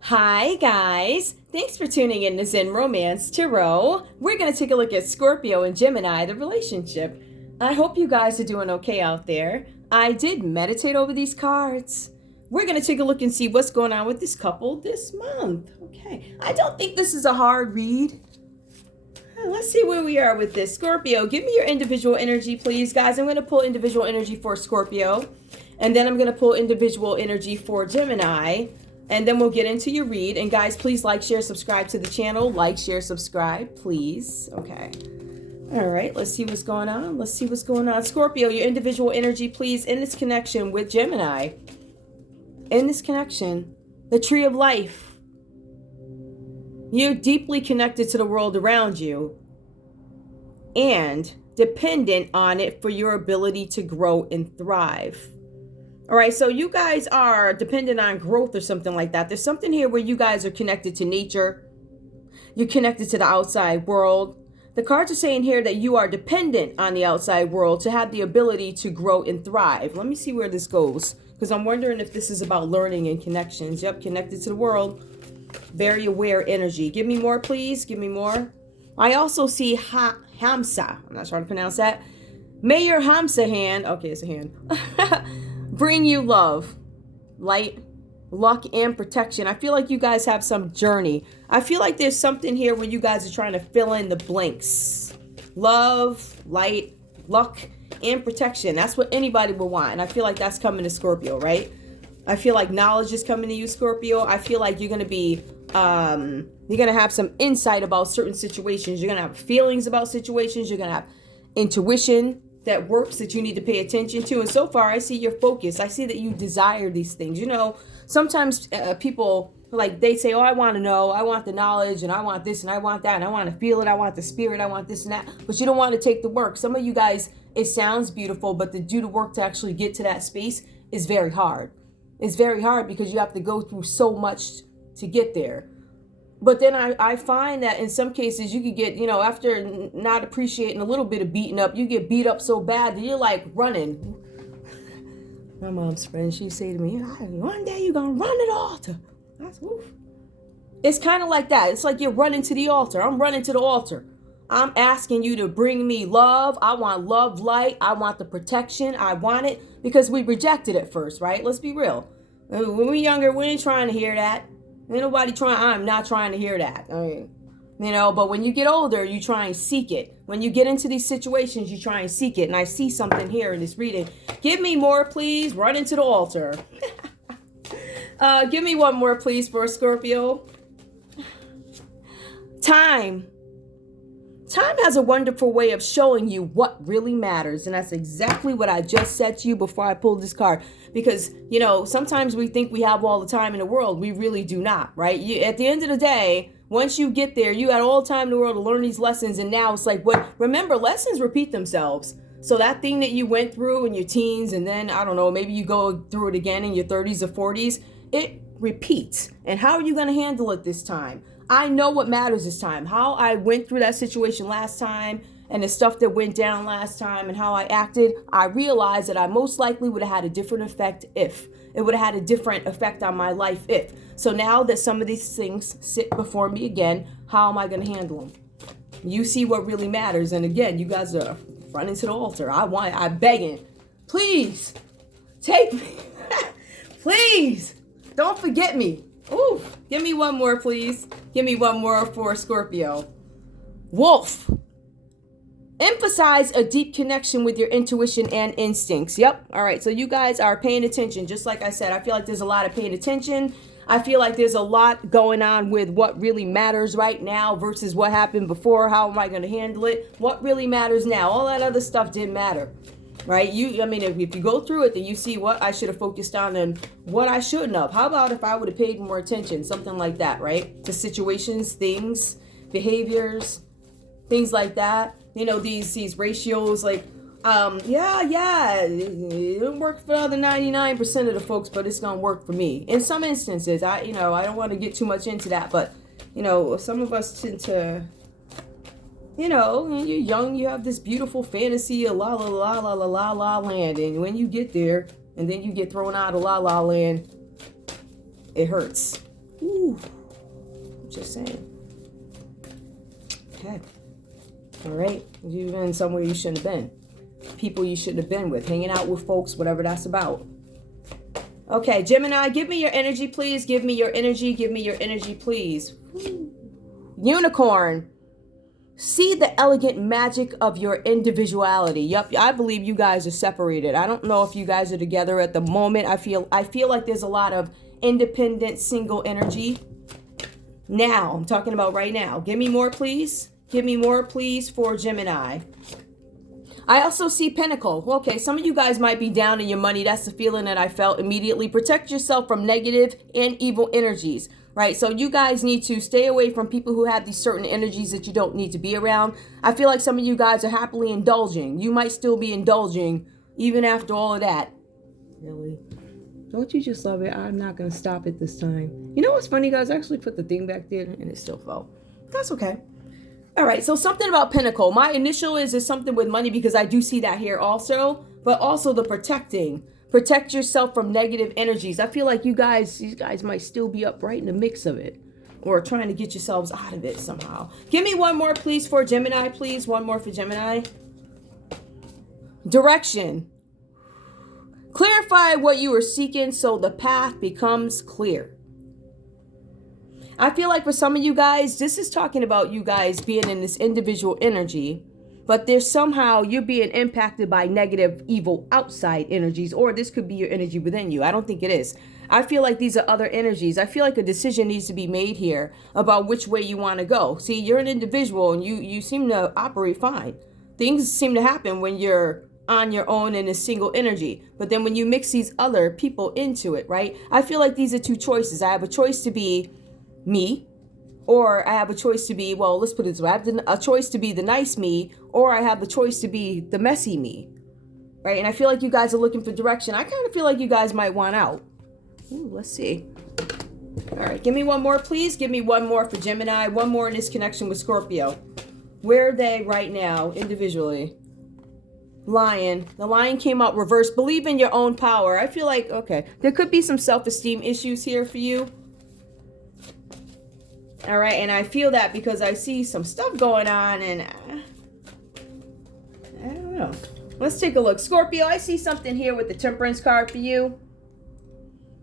Hi guys, thanks for tuning in to Zen Romance Tarot. We're going to take a look at Scorpio and Gemini, the relationship. I hope you guys are doing okay out there. I did meditate over these cards. We're going to take a look and see what's going on with this couple this month. Okay, I don't think this is a hard read. Let's see where we are with this. Scorpio, give me your individual energy, please. Guys, I'm going to pull individual energy for Scorpio, and then I'm going to pull individual energy for Gemini. And then we'll get into your read. And guys, please like, share, subscribe to the channel. Like, share, subscribe, please. Okay. All right. Let's see what's going on. Let's see what's going on. Scorpio, your individual energy, please, in this connection with Gemini. In this connection, the tree of life. You're deeply connected to the world around you and dependent on it for your ability to grow and thrive. All right, so you guys are dependent on growth or something like that. There's something here where you guys are connected to nature. You're connected to the outside world. The cards are saying here that you are dependent on the outside world to have the ability to grow and thrive. Let me see where this goes, because I'm wondering if this is about learning and connections. Yep, connected to the world. Very aware energy. Give me more, please. Give me more. I also see Hamsa. I'm not trying to pronounce that. May your Hamsa hand. Okay, it's a hand. Bring you love, light, luck, and protection. I feel like you guys have some journey. I feel like there's something here where you guys are trying to fill in the blanks. Love, light, luck, and protection. That's what anybody will want. And I feel like that's coming to Scorpio, right? I feel like knowledge is coming to you, Scorpio. I feel like you're going to be, you're going to have some insight about certain situations. You're going to have feelings about situations. You're going to have intuition that works that you need to pay attention to. And so far, I see your focus. I see that you desire these things. You know, sometimes people, like, they say, oh, I want to know, I want the knowledge, and I want this, and I want that, and I want to feel it, I want the spirit, I want this and that, but you don't want to take the work. Some of you guys, it sounds beautiful, but to do the work to actually get to that space is very hard. It's very hard because you have to go through so much to get there. But then I find that in some cases you could get, you know, after not appreciating a little bit of beating up, you get beat up so bad that you're like running. My mom's friend, she say to me, one day you're going to run to the altar. That's oof. It's kind of like that. It's like you're running to the altar. I'm running to the altar. I'm asking you to bring me love. I want love, light. I want the protection. I want it because we rejected it first, right? Let's be real. When we're younger, we ain't trying to hear that. Ain't nobody trying. I'm not trying to hear that. I mean, you know, but when you get older, you try and seek it. When you get into these situations, you try and seek it. And I see something here in this reading. Give me more, please. Run into the altar. Give me one more, please, for Scorpio. Time. Time has a wonderful way of showing you what really matters. And that's exactly what I just said to you before I pulled this card. Because, you know, sometimes we think we have all the time in the world. We really do not, right? At the end of the day, once you get there, you got all the time in the world to learn these lessons. And now it's like, what? Remember, lessons repeat themselves. So that thing that you went through in your teens, and then, I don't know, maybe you go through it again in your 30s or 40s, it repeats. And how are you going to handle it this time? I know what matters this time. How I went through that situation last time and the stuff that went down last time and how I acted, I realized that I most likely would have had a different effect if. It would have had a different effect on my life if. So now that some of these things sit before me again, how am I going to handle them? You see what really matters. And again, you guys are running to the altar. I'm begging. Please, take me. Please, don't forget me. Ooh, give me one more, please. Give me one more for Scorpio. Wolf. Emphasize a deep connection with your intuition and instincts. Yep. All right. So you guys are paying attention. Just like I said, I feel like there's a lot of paying attention. I feel like there's a lot going on with what really matters right now versus what happened before. How am I going to handle it? What really matters now? All that other stuff didn't matter. Right? I mean, if you go through it, then you see what I should have focused on and what I shouldn't have. How about if I would have paid more attention? Something like that, right? To situations, things, behaviors, things like that. You know, these ratios, like, it don't work for the other 99% of the folks, but it's going to work for me. In some instances, I don't want to get too much into that, but, you know, some of us tend to, you know, when you're young, you have this beautiful fantasy of la la la la la la la land. And when you get there and then you get thrown out of la la land, it hurts. Ooh. Whew. Just saying. Okay. All right. You've been somewhere you shouldn't have been. People you shouldn't have been with. Hanging out with folks, whatever that's about. Okay, Gemini, give me your energy, please. Give me your energy. Give me your energy, please. Unicorn. See the elegant magic of your individuality. Yep, I believe you guys are separated. I don't know if you guys are together at the moment. I feel like there's a lot of independent single energy. Now, I'm talking about right now. Give me more, please. Give me more, please, for Gemini. I also see Pentacle. Okay, some of you guys might be down in your money. That's the feeling that I felt immediately. Protect yourself from negative and evil energies, right? So you guys need to stay away from people who have these certain energies that you don't need to be around. I feel like some of you guys are happily indulging. You might still be indulging even after all of that. Really? Don't you just love it? I'm not going to stop it this time. You know what's funny, guys? I actually put the thing back there and it still fell. That's okay. All right, so something about Pentacle. My initial is something with money because I do see that here also, but also the protecting. Protect yourself from negative energies. I feel like you guys might still be up right in the mix of it or trying to get yourselves out of it somehow. Give me one more, please, for Gemini, please. One more for Gemini. Direction. Clarify what you are seeking so the path becomes clear. I feel like for some of you guys, this is talking about you guys being in this individual energy, but there's somehow you're being impacted by negative, evil outside energies, or this could be your energy within you. I don't think it is. I feel like these are other energies. I feel like a decision needs to be made here about which way you want to go. See, you're an individual and you seem to operate fine. Things seem to happen when you're on your own in a single energy. But then when you mix these other people into it, right? I feel like these are two choices. I have a choice to be me, or I have a choice to be, well, let's put it this way. I have a choice to be the nice me, or I have the choice to be the messy me, right? And I feel like you guys are looking for direction. I kind of feel like you guys might want out. Ooh, let's see. All right, give me one more, please. Give me one more for Gemini. One more in this connection with Scorpio. Where are they right now, individually? Lion. The Lion came out reversed. Believe in your own power. I feel like, okay, there could be some self-esteem issues here for you. All right, and I feel that because I see some stuff going on, and I don't know. Let's take a look. Scorpio, I see something here with the Temperance card for you.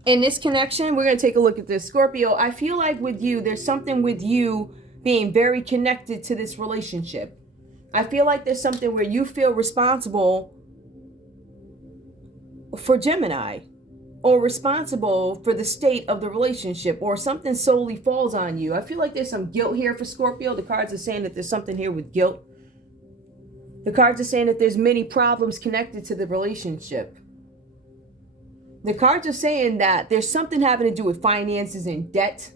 In this connection, we're going to take a look at this. Scorpio, I feel like with you, there's something with you being very connected to this relationship. I feel like there's something where you feel responsible for Gemini, or responsible for the state of the relationship, or something solely falls on you. I feel like there's some guilt here for Scorpio. The cards are saying that there's something here with guilt. The cards are saying that there's many problems connected to the relationship. The cards are saying that there's something having to do with finances and debt.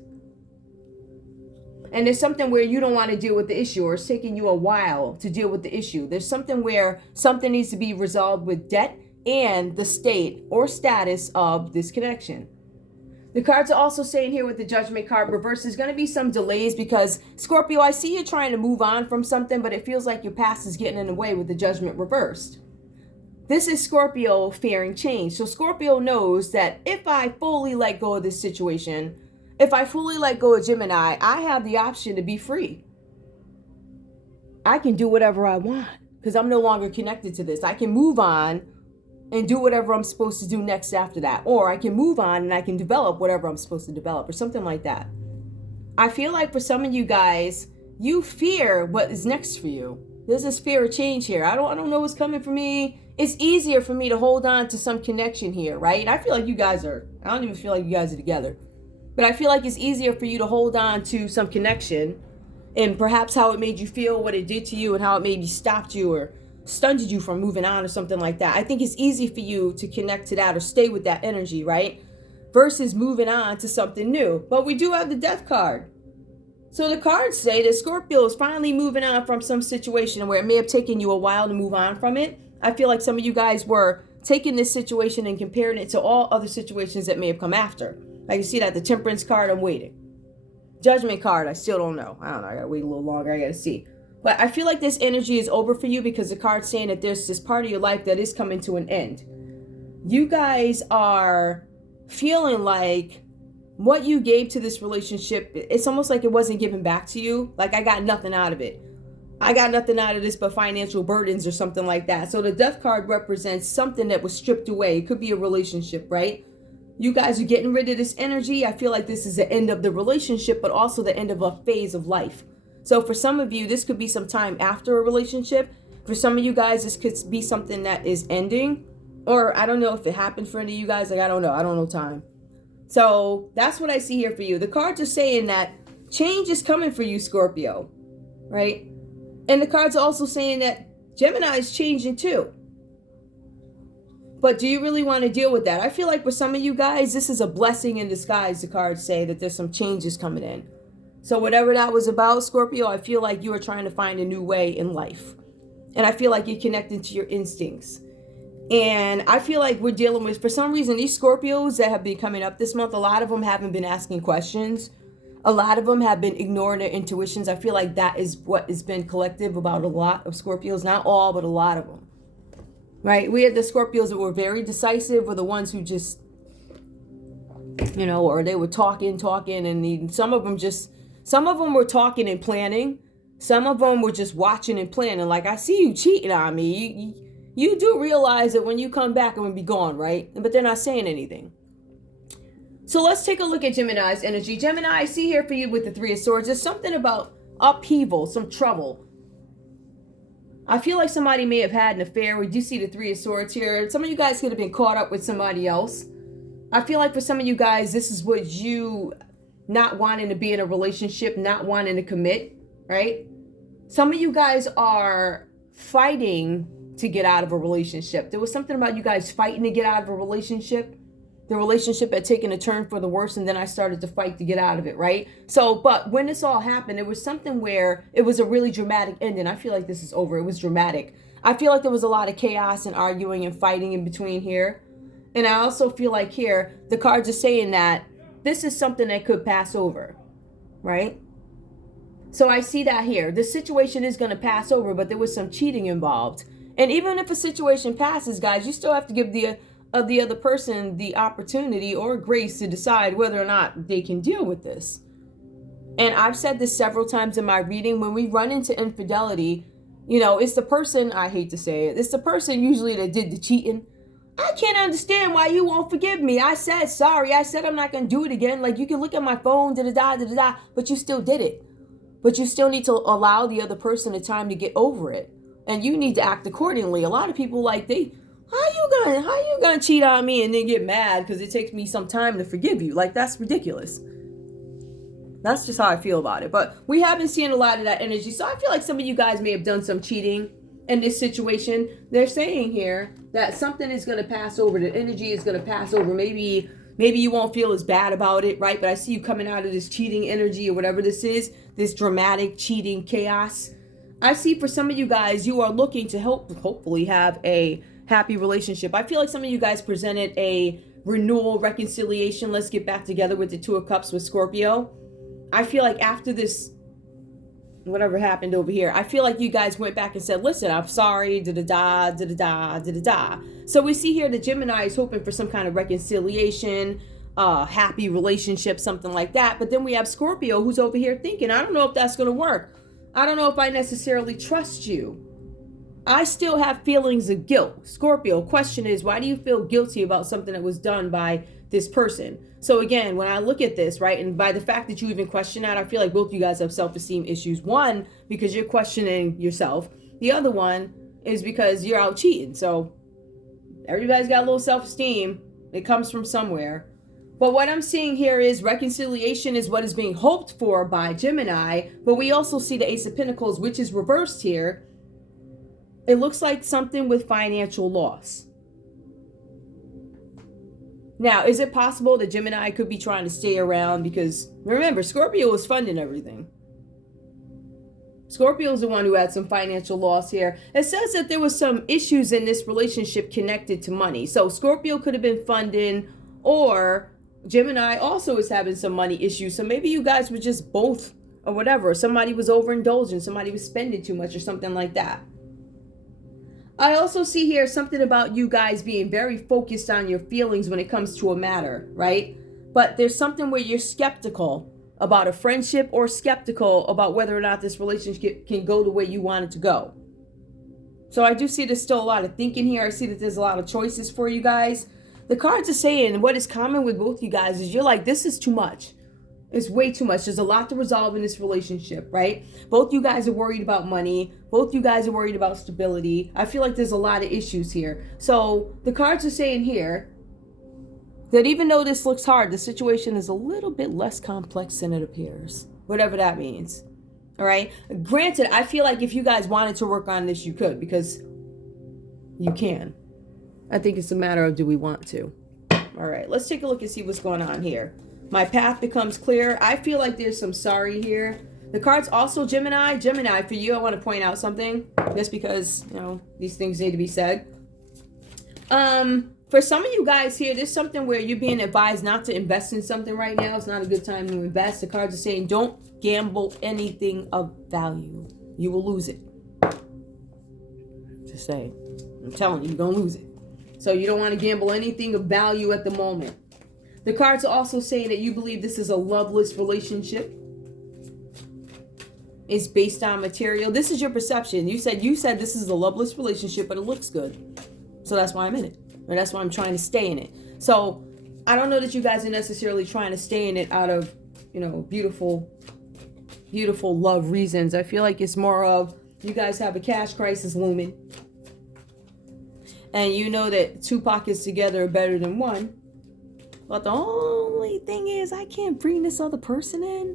And there's something where you don't want to deal with the issue, or it's taking you a while to deal with the issue. There's something where something needs to be resolved with debt and the state or status of this connection. The cards are also saying here with the Judgment card reversed, there's going to be some delays because, Scorpio, I see you trying to move on from something, but it feels like your past is getting in the way with the Judgment reversed. This is Scorpio fearing change. So Scorpio knows that if I fully let go of this situation, if I fully let go of Gemini, I have the option to be free. I can do whatever I want because I'm no longer connected to this. I can move on and do whatever I'm supposed to do next after that. Or I can move on and I can develop whatever I'm supposed to develop, or something like that. I feel like for some of you guys, you fear what is next for you. There's this fear of change here. I don't know what's coming for me. It's easier for me to hold on to some connection here, right? And I feel like you guys are, I don't even feel like you guys are together. But I feel like it's easier for you to hold on to some connection, and perhaps how it made you feel, what it did to you, and how it maybe stopped you or stunted you from moving on or something like that. I think it's easy for you to connect to that or stay with that energy, right? Versus moving on to something new. But we do have the Death card. So the cards say that Scorpio is finally moving on from some situation where it may have taken you a while to move on from it. I feel like some of you guys were taking this situation and comparing it to all other situations that may have come after. Like you see that the Temperance card, I'm waiting. Judgment card, I still don't know. I don't know, I gotta wait a little longer, I gotta see. But I feel like this energy is over for you because the card's saying that there's this part of your life that is coming to an end. You guys are feeling like what you gave to this relationship, it's almost like it wasn't given back to you. Like, I got nothing out of it. I got nothing out of this but financial burdens or something like that. So the death card represents something that was stripped away. It could be a relationship, right? You guys are getting rid of this energy. I feel like this is the end of the relationship, but also the end of a phase of life. So for some of you, this could be some time after a relationship. For some of you guys, this could be something that is ending. Or I don't know if it happened for any of you guys. Like, I don't know time. So that's what I see here for you. The cards are saying that change is coming for you, Scorpio, right? And the cards are also saying that Gemini is changing too. But do you really want to deal with that? I feel like for some of you guys, this is a blessing in disguise. The cards say that there's some changes coming in. So whatever that was about, Scorpio, I feel like you are trying to find a new way in life. And I feel like you're connecting to your instincts. And I feel like we're dealing with, for some reason, these Scorpios that have been coming up this month, a lot of them haven't been asking questions. A lot of them have been ignoring their intuitions. I feel like that is what has been collective about a lot of Scorpios. Not all, but a lot of them. Right? We had the Scorpios that were very decisive, were the ones who just, or they were talking, and some of them were talking and planning. Some of them were just watching and planning. Like, I see you cheating on me. You do realize that when you come back, I'm going to be gone, right? But they're not saying anything. So let's take a look at Gemini's energy. Gemini, I see here for you with the Three of Swords. There's something about upheaval, some trouble. I feel like somebody may have had an affair. We do see the Three of Swords here. Some of you guys could have been caught up with somebody else. I feel like for some of you guys, this is what you not wanting to be in a relationship, not wanting to commit, right? Some of you guys are fighting to get out of a relationship. There was something about you guys fighting to get out of a relationship. The relationship had taken a turn for the worse, and then I started to fight to get out of it, right? So, but when this all happened, it was something where it was a really dramatic ending. I feel like this is over. It was dramatic. I feel like there was a lot of chaos and arguing and fighting in between here. And I also feel like here, the cards are saying that this is something that could pass over, right? So I see that here. This situation is going to pass over, but there was some cheating involved. And even if a situation passes, guys, you still have to give the other person the opportunity or grace to decide whether or not they can deal with this. And I've said this several times in my reading. When we run into infidelity, it's the person, I hate to say it, it's the person usually that did the cheating. I can't understand why you won't forgive me. I said sorry. I said I'm not going to do it again. Like, you can look at my phone, but you still did it. But you still need to allow the other person the time to get over it. And you need to act accordingly. A lot of people, like, how you gonna cheat on me and then get mad because it takes me some time to forgive you? Like, that's ridiculous. That's just how I feel about it. But we have been seeing a lot of that energy. So I feel like some of you guys may have done some cheating in this situation. They're saying here that something is going to pass over. The energy is going to pass over. Maybe you won't feel as bad about it, right? But I see you coming out of this cheating energy or whatever this is, this dramatic cheating chaos. I see for some of you guys, you are looking to hopefully have a happy relationship. I feel like some of you guys presented a renewal, reconciliation. Let's get back together with the Two of Cups with Scorpio. I feel like after this, whatever happened over here, I feel like you guys went back and said, listen, I'm sorry, da-da-da. So we see here the Gemini is hoping for some kind of reconciliation, happy relationship, something like that. But then we have Scorpio who's over here thinking, I don't know if that's going to work. I don't know if I necessarily trust you. I still have feelings of guilt. Scorpio, question is, why do you feel guilty about something that was done by this person? So again, when I look at this, right, and by the fact that you even question that, I feel like both of you guys have self-esteem issues. One, because you're questioning yourself. The other one is because you're out cheating. So everybody's got a little self-esteem. It comes from somewhere. But what I'm seeing here is reconciliation is what is being hoped for by Gemini. But we also see the Ace of Pentacles, which is reversed here. It looks like something with financial loss. Now, is it possible that Gemini could be trying to stay around? Because remember, Scorpio is funding everything. Scorpio is the one who had some financial loss here. It says that there was some issues in this relationship connected to money. So Scorpio could have been funding, or Gemini also is having some money issues. So maybe you guys were just both or whatever. Somebody was overindulgent. Somebody was spending too much or something like that. I also see here something about you guys being very focused on your feelings when it comes to a matter, right? but there's something where you're skeptical about a friendship or skeptical about whether or not this relationship can go the way you want it to go. So I do see there's still a lot of thinking here. I see that there's a lot of choices for you guys. The cards are saying what is common with both you guys is you're like, this is too much. It's way too much. There's a lot to resolve in this relationship, right? Both you guys are worried about money. Both you guys are worried about stability. I feel like there's a lot of issues here. So the cards are saying here that even though this looks hard, the situation is a little bit less complex than it appears. Whatever that means. All right? Granted, I feel like if you guys wanted to work on this, you could, because you can. I think it's a matter of, do we want to? All right, let's take a look and see what's going on here. My path becomes clear. I feel like there's some sorry here. The card's also Gemini. Gemini, for you, I want to point out something, just because, you know, these things need to be said. For some of you guys here, there's something where you're being advised not to invest in something right now. It's not a good time to invest. The cards are saying don't gamble anything of value. You will lose it. Just saying. I'm telling you, you're going to lose it. So you don't want to gamble anything of value at the moment. The cards are also saying that you believe this is a loveless relationship. It's based on material. This is your perception. You said this is a loveless relationship, but it looks good. So that's why I'm in it. Or that's why I'm trying to stay in it. So I don't know that you guys are necessarily trying to stay in it out of, you know, beautiful love reasons. I feel like it's more of you guys have a cash crisis looming. And you know that two pockets together are better than one. But the only thing is, I can't bring this other person in.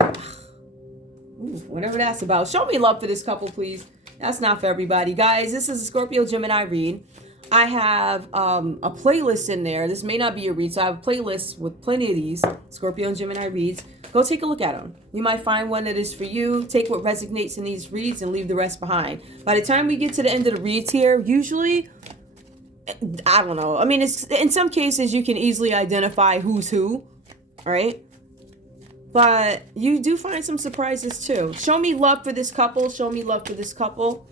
Ooh, whatever that's about. Show me love for this couple, please. That's not for everybody. Guys, this is a Scorpio Gemini read. I have a playlist in there. This may not be a read, so I have a playlist with plenty of these Scorpio and Gemini reads. Go take a look at them. You might find one that is for you. Take what resonates in these reads and leave the rest behind. By the time we get to the end of the reads here, usually, I don't know. I mean, it's in some cases you can easily identify who's who, right? But you do find some surprises too. Show me love for this couple. Show me love for this couple.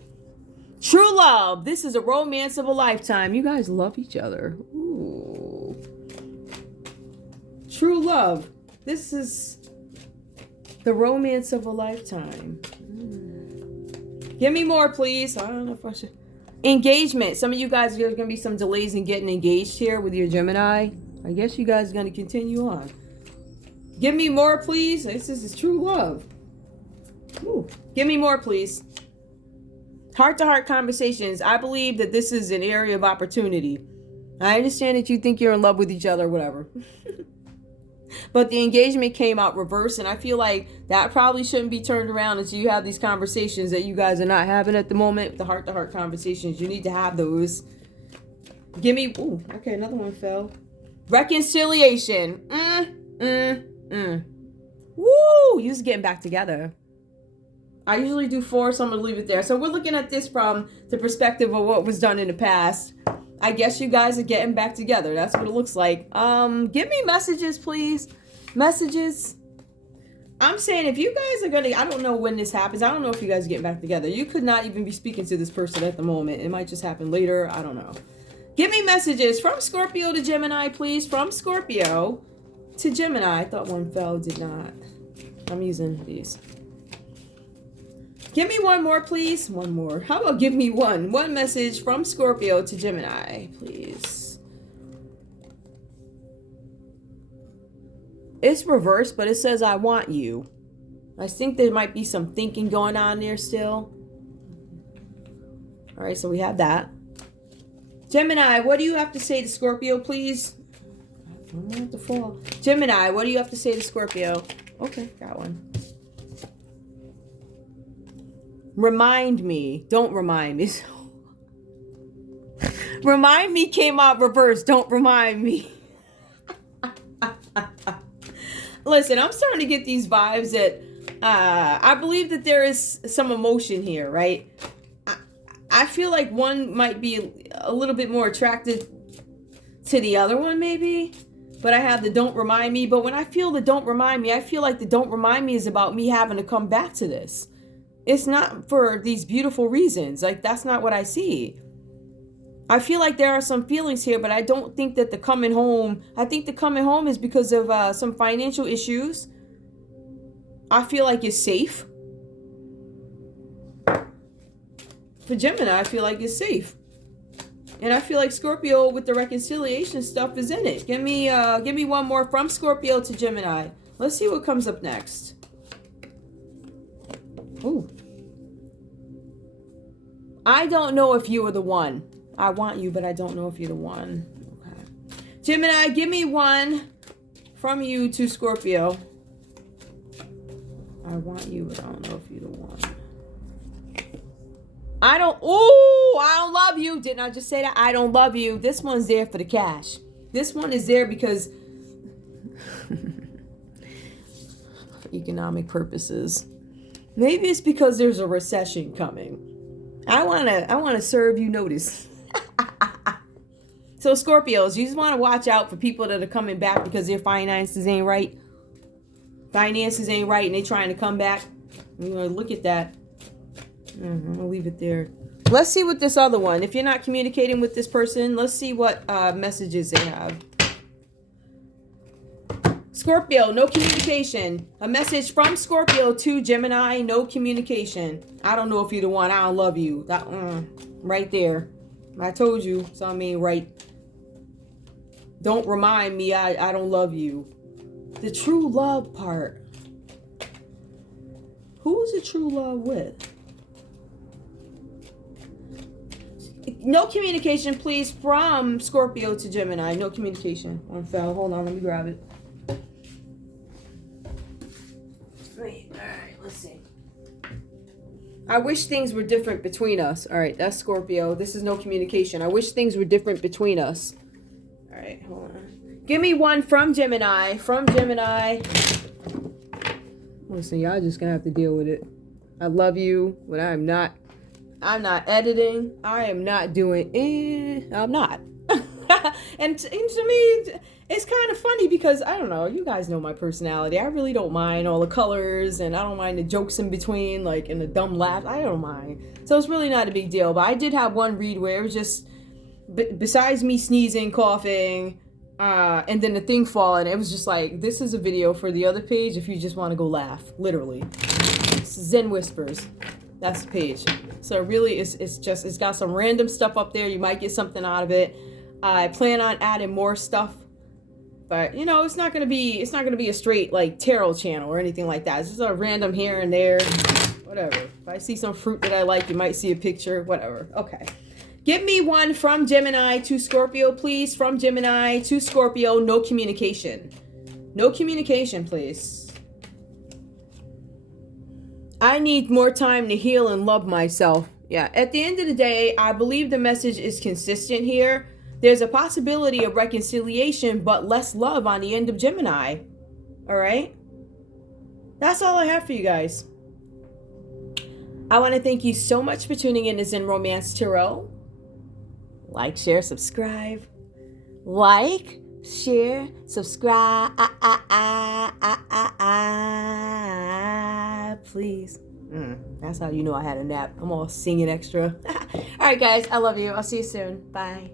True love. This is a romance of a lifetime. You guys love each other. Ooh. True love. This is the romance of a lifetime. Give me more, please. I don't know if I should. Engagement. Some of you guys, there's going to be some delays in getting engaged here with your Gemini. I guess you guys are going to continue on. Give me more, please. This is true love. Ooh. Give me more, please. Heart-to-heart conversations. I believe that this is an area of opportunity. I understand that you think you're in love with each other, whatever. But the engagement came out reverse, and I feel like that probably shouldn't be turned around until you have these conversations that you guys are not having at the moment. The heart-to-heart conversations. You need to have those. Give me... Ooh, okay, another one fell. Reconciliation. Woo! You're just getting back together. I usually do 4, so I'm going to leave it there. So we're looking at this from the perspective of what was done in the past. I guess you guys are getting back together. That's what it looks like. Give me messages, please. Messages. I'm saying if you guys are going to... I don't know when this happens. I don't know if you guys are getting back together. You could not even be speaking to this person at the moment. It might just happen later. I don't know. Give me messages from Scorpio to Gemini, please. From Scorpio to Gemini. I thought one fell. Did not. I'm using these. Give me one more, please. One more. How about give me one? One message from Scorpio to Gemini, please. It's reversed, but it says, I want you. I think there might be some thinking going on there still. All right, so we have that. Gemini, what do you have to say to Scorpio, please? I don't want to fall. Gemini, what do you have to say to Scorpio? Okay, got one. Remind me. Don't remind me. Remind me came out reverse. Don't remind me. Listen, I'm starting to get these vibes that I believe that there is some emotion here, right? I feel like one might be a little bit more attracted to the other one, maybe. But I have the don't remind me. But when I feel the don't remind me, I feel like the don't remind me is about me having to come back to this. It's not for these beautiful reasons. Like, that's not what I see. I feel like there are some feelings here, but I don't think that the coming home, I think the coming home is because of some financial issues. I feel like it's safe. For Gemini, I feel like it's safe. And I feel like Scorpio with the reconciliation stuff is in it. Give me one more from Scorpio to Gemini. Let's see what comes up next. Ooh. I don't know if you are the one. I want you, but I don't know if you're the one. Okay. Gemini, give me one from you to Scorpio. I want you, but I don't know if you're the one. I don't love you. Didn't I just say that? I don't love you. This one's there for the cash. This one is there because economic purposes. Maybe it's because there's a recession coming. I wanna serve you notice. So Scorpios, you just want to watch out for people that are coming back because their finances ain't right. Finances ain't right and they're trying to come back. You know, look at that. I'll leave it there. Let's see what this other one. If you're not communicating with this person, let's see what messages they have. Scorpio, no communication. A message from Scorpio to Gemini, no communication. I don't know if you're the one. I don't love you. That right there. I told you something ain't right. Don't remind me I don't love you. The true love part. Who's the true love with? No communication, please, from Scorpio to Gemini. No communication. One fell. Hold on, let me grab it. Wait, all right, let's see. I wish things were different between us. All right, that's Scorpio. This is no communication. I wish things were different between us. All right, hold on. Give me one from Gemini. From Gemini. Listen, y'all just gonna have to deal with it. I love you, but I'm not editing. I am not doing I'm not. and to me, it's kind of funny because, I don't know, you guys know my personality. I really don't mind all the colors, and I don't mind the jokes in between, like, and the dumb laughs. I don't mind. So it's really not a big deal. But I did have one read where it was just, besides me sneezing, coughing, and then the thing falling, it was just like, this is a video for the other page if you just want to go laugh. Literally. Zen Whispers. That's the page. So really, it's got some random stuff up there. You might get something out of it. I plan on adding more stuff, but you know, it's not gonna be a straight like tarot channel or anything like that. It's just a random here and there, whatever. If I see some fruit that I like, you might see a picture, whatever. Okay, give me one from Gemini to Scorpio, please. From Gemini to Scorpio, no communication. No communication, please. I need more time to heal and love myself. Yeah, at the end of the day, I believe the message is consistent here. There's a possibility of reconciliation, but less love on the end of Gemini. All right? That's all I have for you guys. I want to thank you so much for tuning in to Zen Romance Tarot. Like, share, subscribe. Like, share, subscribe. Please. That's how you know I had a nap. I'm all singing extra. All right, guys. I love you. I'll see you soon. Bye.